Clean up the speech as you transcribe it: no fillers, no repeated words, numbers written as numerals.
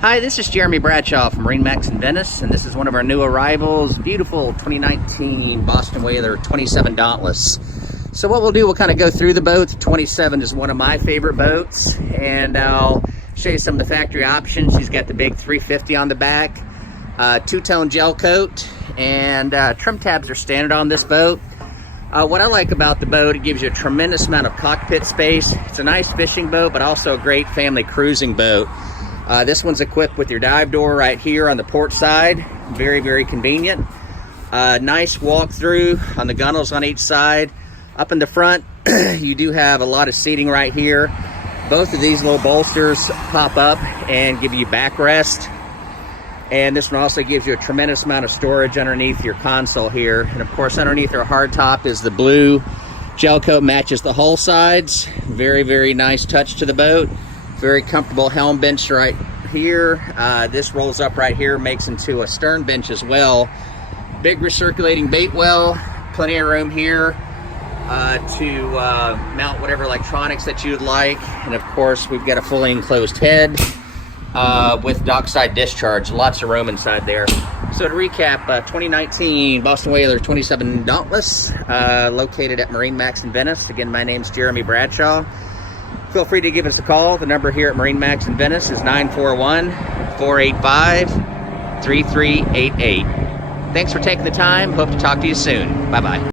Hi, this is Jeremy Bradshaw from MarineMax Venice, and this is one of our new arrivals. Beautiful 2019 Boston Whaler 27 Dauntless. So what we'll do, we'll kind of go through the boat. The 27 is one of my favorite boats, and I'll show you some of the factory options. She's got the big 350 on the back, two-tone gel coat, and trim tabs are standard on this boat. What I like about the boat, it gives you a tremendous amount of cockpit space. It's a nice fishing boat, but also a great family cruising boat. This one's equipped with your dive door right here on the port side. Very, very convenient. Nice walk-through on the gunnels on each side. Up in the front, you do have a lot of seating right here. Both of these little bolsters pop up and give you backrest. And this one also gives you a tremendous amount of storage underneath your console here. And of course, underneath our hardtop is the blue gel coat, matches the hull sides. Very, very nice touch to the boat. Very comfortable helm bench right here. This rolls up right here, makes into a stern bench as well. Big recirculating bait well, plenty of room here to mount whatever electronics that you'd like. And of course, we've got a fully enclosed head with dockside discharge. Lots of room inside there. So to recap, 2019 Boston Whaler 27 Dauntless, located at MarineMax in Venice. Again, my name's Jeremy Bradshaw. Feel free to give us a call. The number here at MarineMax in Venice is 941-485-3388. Thanks for taking the time. Hope to talk to you soon. Bye-bye.